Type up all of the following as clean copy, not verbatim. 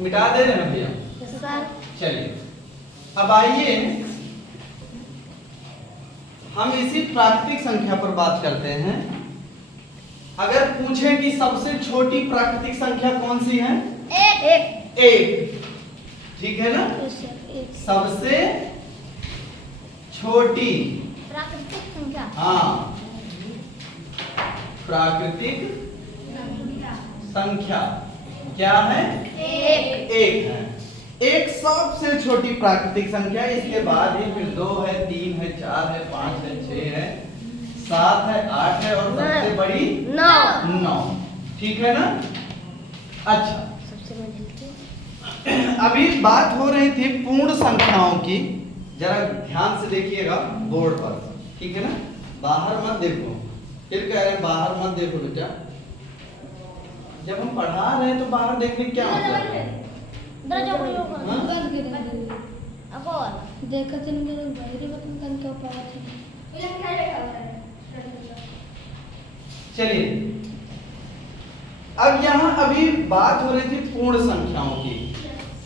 मिटा दे रहे हैं भैया। चलिए अब आइए हम इसी प्राकृतिक संख्या पर बात करते हैं। अगर पूछे कि सबसे छोटी प्राकृतिक संख्या कौन सी है? एक। ठीक है ना? सबसे छोटी प्राकृतिक संख्या, हाँ, प्राकृतिक संख्या क्या है? एक है। एक सबसे छोटी प्राकृतिक संख्या, इसके बाद ही फिर 2 है, 3 है, 4 है, 5 है, 6 है, 7 है, 8 है और सबसे बड़ी 9। ठीक है ना? अच्छा, अभी बात हो रही थी पूर्ण संख्याओं की। जरा ध्यान से देखिएगा बोर्ड पर, ठीक है ना? बाहर मत देखो, फिर कह रहे हैं बाहर मत देखो बेटा। जब हम पढ़ा रहे हैं तो बाहर देखने क्या मतलब है? चलिए अब यहाँ अभी बात हो रही थी पूर्ण संख्याओं की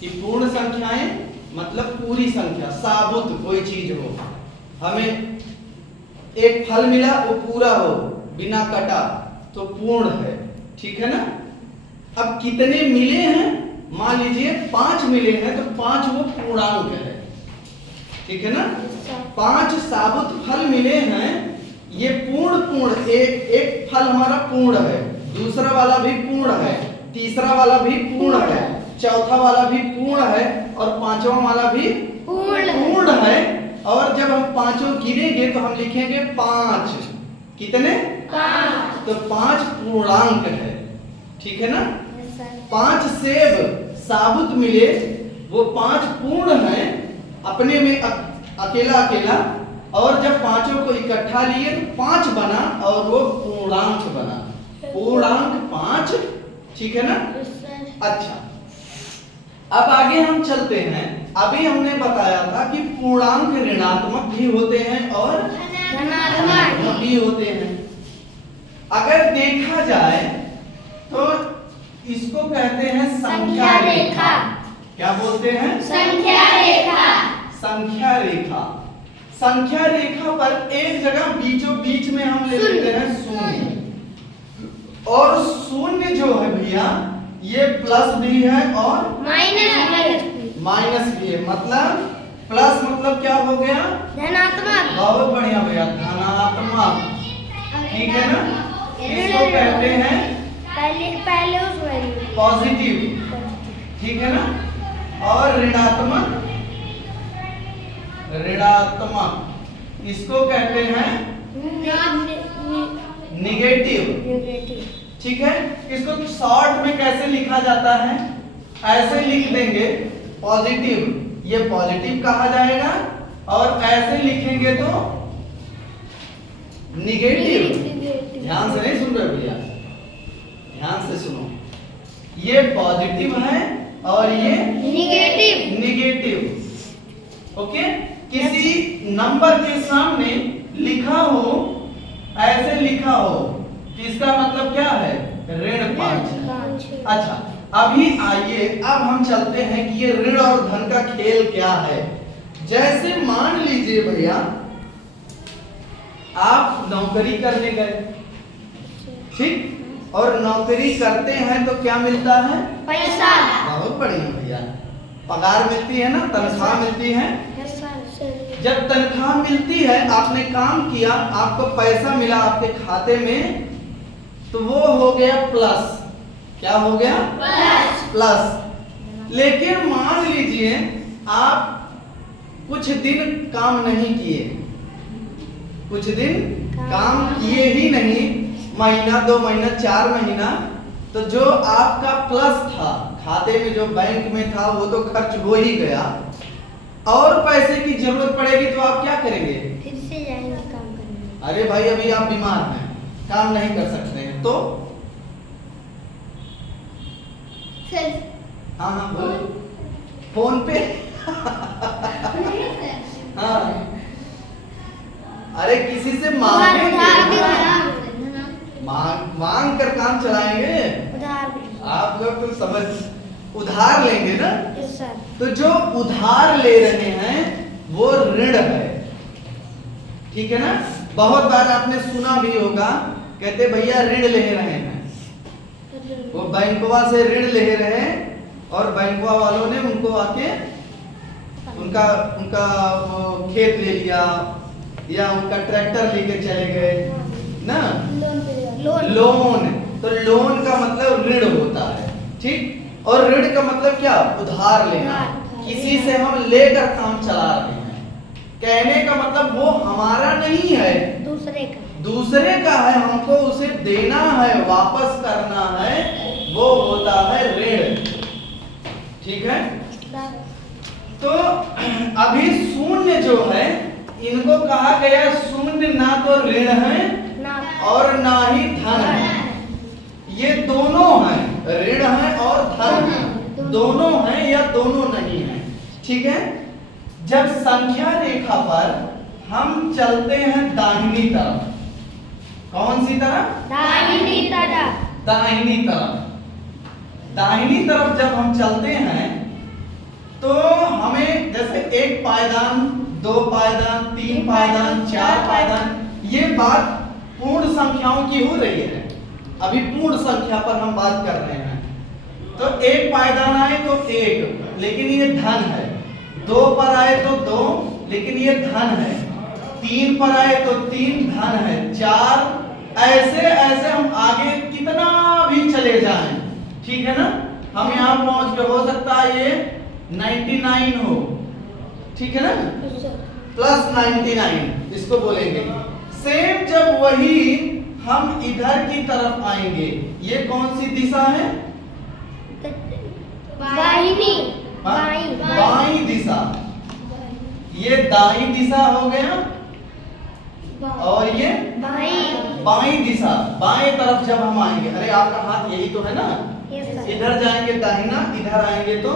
कि पूर्ण संख्याएं मतलब पूरी संख्या, साबुत कोई चीज हो। हमें एक फल मिला वो पूरा हो बिना कटा तो पूर्ण है। ठीक है ना? अब कितने मिले हैं? मान लीजिए 5 मिले हैं तो 5 वो पूर्णांक है। ठीक है ना? 5 साबुत फल मिले हैं, ये पूर्ण एक फल हमारा पूर्ण है, दूसरा वाला भी पूर्ण है, तीसरा वाला भी पूर्ण है, चौथा वाला भी पूर्ण है और पांचवा वाला भी पूर्ण है। और जब हम पांचों गिनेंगे तो हम लिखेंगे 5। कितने? 5। तो 5 पूर्णांक है। ठीक है ना? 5 सेब साबुत मिले, वो 5 पूर्ण है अपने में अकेला अकेला, और जब पांचों को इकट्ठा लिए तो 5 बना और वो पूर्णांक बना। पूर्णांक 5। ठीक है ना? अच्छा, अब आगे हम चलते हैं। अभी हमने बताया था कि पूर्णांक ऋणात्मक भी होते हैं और धनात्मक भी होते हैं। अगर देखा जाए तो इसको कहते हैं संख्या रेखा। क्या बोलते हैं? संख्या रेखा। संख्या रेखा। संख्या रेखा पर एक जगह बीचों बीच में हम ले लेते हैं शून्य, और शून्य जो है भैया ये प्लस भी है और माइनस भी है। मतलब प्लस मतलब क्या हो गया? धनात्मक। बहुत बढ़िया भैया, धनात्मक। ठीक है ना? इसको कहते हैं पहले उस वैल्यू पॉजिटिव। ठीक है ना? और ऋणात्मक इसको कहते हैं निगेटिव। ठीक है? इसको शॉर्ट में कैसे लिखा जाता है? ऐसे लिख देंगे पॉजिटिव, ये पॉजिटिव कहा जाएगा, और ऐसे लिखेंगे तो निगेटिव। ध्यान से नहीं सुन रहे भैया, ध्यान से सुनो। ये पॉजिटिव है और ये निगेटिव। ओके? किसी नंबर के सामने लिखा हो, ऐसे लिखा हो, तो इसका मतलब क्या है? ऋण 5। अच्छा, अभी आइए अब हम चलते हैं कि ये ऋण और धन का खेल क्या है। जैसे मान लीजिए भैया आप नौकरी करने गए, ठीक, और नौकरी करते हैं तो क्या मिलता है? पैसा। बहुत बढ़िया भैया, पगार मिलती है ना, तनख्वाह मिलती है। जब तनख्वाह मिलती है, आपने काम किया, आपको पैसा मिला आपके खाते में, तो वो हो गया प्लस। क्या हो गया? प्लस। लेकिन मान लीजिए आप कुछ दिन काम नहीं किए, कुछ दिन काम किए ही नहीं, महीना 2 महीना 4 महीना, तो जो आपका प्लस था खाते में, जो बैंक में था, वो तो खर्च हो ही गया, और पैसे की जरूरत पड़ेगी तो आप क्या करेंगे? फिर से जाएंगे काम करने। अरे भाई अभी आप बीमार हैं, काम नहीं कर सकते हैं, तो हाँ बोलो। फोन पे हाँ, अरे किसी से मांग कर काम चलाएंगे। आप लोग तो समझ उधार लेंगे ना, यस सर। तो जो उधार ले रहे हैं वो ऋण है, ठीक है ना। बहुत बार आपने सुना भी होगा, कहते भैया ऋण ले रहे हैं, वो बैंकवा से ऋण ले रहे हैं और बैंकवा वालों ने उनको आके उनका उनका वो खेत ले लिया या उनका ट्रैक्टर लेके चले गए ना, लोन। तो लोन का मतलब ऋण होता है, ठीक। और ऋण का मतलब क्या, उधार लेना, किसी से हम लेकर काम चला रहे हैं। कहने का मतलब वो हमारा नहीं है, दूसरे का है, हमको उसे देना है, वापस करना है, वो होता है ऋण, ठीक है। तो अभी शून्य जो है, इनको कहा गया शून्य ना तो ऋण है और ना ही धन है, ये दोनों हैं, ऋण है और धन है, दोनों हैं या दोनों नहीं है, ठीक है। जब संख्या रेखा पर हम चलते हैं दाहिनी तरफ, कौन सी तरफ, दाहिनी तरफ, दाहिनी तरफ, दाहिनी तरफ जब हम चलते हैं तो हमें जैसे एक पायदान, दो पायदान, तीन पायदान, चार पायदान, ये बात पूर्ण संख्याओं की हो रही है। अभी पूर्ण संख्या पर हम बात कर रहे हैं। तो एक पायदान आए तो एक, लेकिन ये धन है। दो पर आए तो दो, लेकिन ये धन है। तीन पर आए तो तीन, धन है। चार, ऐसे ऐसे हम आगे कितना भी चले जाएं, ठीक है ना। हम यहाँ पहुंच के हो सकता है ये 99 हो, ठीक है ना, प्लस 99 इसको बोलेंगे। सेम जब वही हम इधर की तरफ आएंगे, ये कौन सी दिशा है, दाहिनी, बाईं दिशा, ये दाईं दिशा हो गया और ये बाईं दिशा। बाएं तरफ जब हम आएंगे, अरे आपका हाथ यही तो है ना, इधर जाएंगे दाहिना, इधर आएंगे तो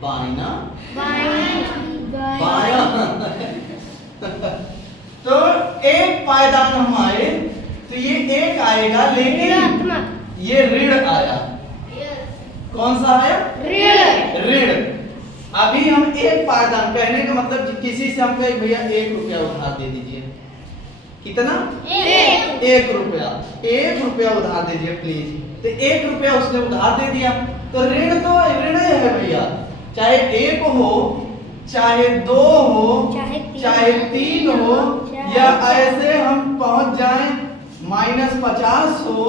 बाइना, बाया। तो एक पायदान हम आए तो ये एक आएगा, लेकिन ये ऋण आया। कौन सा आया, ऋण। अभी हम एक पायदान, कहने का मतलब किसी से हम कहे भैया 1 रुपया उधार दे दीजिए, कितना, 1 रुपया, 1 रुपया उधार दीजिए प्लीज। तो 1 रुपया उसने उधार दे दिया, तो ऋण तो ऋण है भैया, चाहे 1 हो, चाहे 2 हो, चाहे 3 हो, या ऐसे हम पहुंच जाएं -50 हो,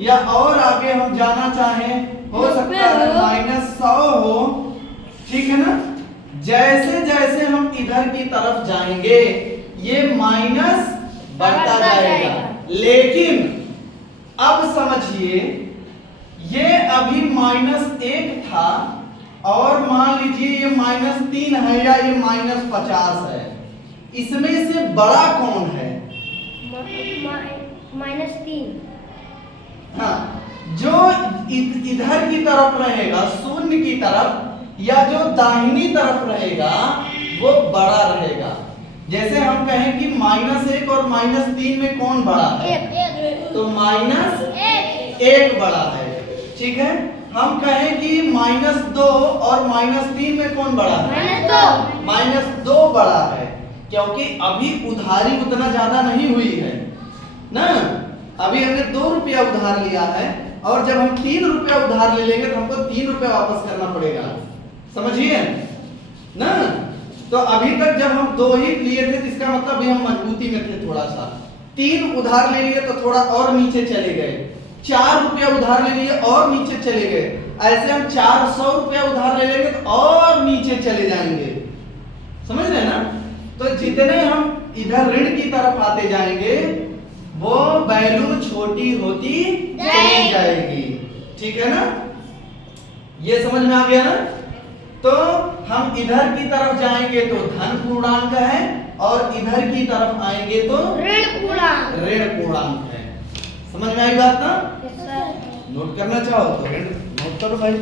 या और आगे हम जाना चाहें, हो सकता है -100 हो, ठीक है ना। जैसे जैसे हम इधर की तरफ जाएंगे ये माइनस बढ़ता जाएगा। लेकिन अब समझिए, ये अभी -1 था और मान लीजिए ये -3 है या ये -50 है, इसमें से बड़ा कौन है, -3। हाँ, जो इधर की तरफ रहेगा, शून्य की तरफ, या जो दाहिनी तरफ रहेगा वो बड़ा रहेगा। जैसे हम कहें कि -1 और -3 में कौन बड़ा है, तो -1 बड़ा है, ठीक है। हम कहें कि -2 और -3 में कौन बड़ा है, -2 बड़ा है, क्योंकि अभी उधारी उतना ज्यादा नहीं हुई है ना। अभी हमने 2 रुपया उधार लिया है, और जब हम 3 रुपया उधार ले लेंगे तो हमको 3 रुपया वापस करना पड़ेगा, समझिए ना। तो अभी तक जब हम 2 ही लिए थे, तो इसका मतलब भी हम मजबूती में थे थोड़ा सा। 3 उधार ले लिए तो थोड़ा और नीचे चले गए, 4 रुपया उधार ले लिए और नीचे चले गए, ऐसे हम 400 रुपया उधार ले लेंगे तो और नीचे चले जाएंगे, समझ रहे ना। तो जितने हम इधर ऋण की तरफ आते जाएंगे वो वैल्यू छोटी होती चली जाएगी, ठीक है ना। ये समझ में आ गया ना। तो हम इधर की तरफ जाएंगे तो धन पूर्णांक है, और इधर की तरफ आएंगे तो ऋण पूर्णांक है। समझ में आई बात ना। नोट करना चाहो तो नोट करो भाई।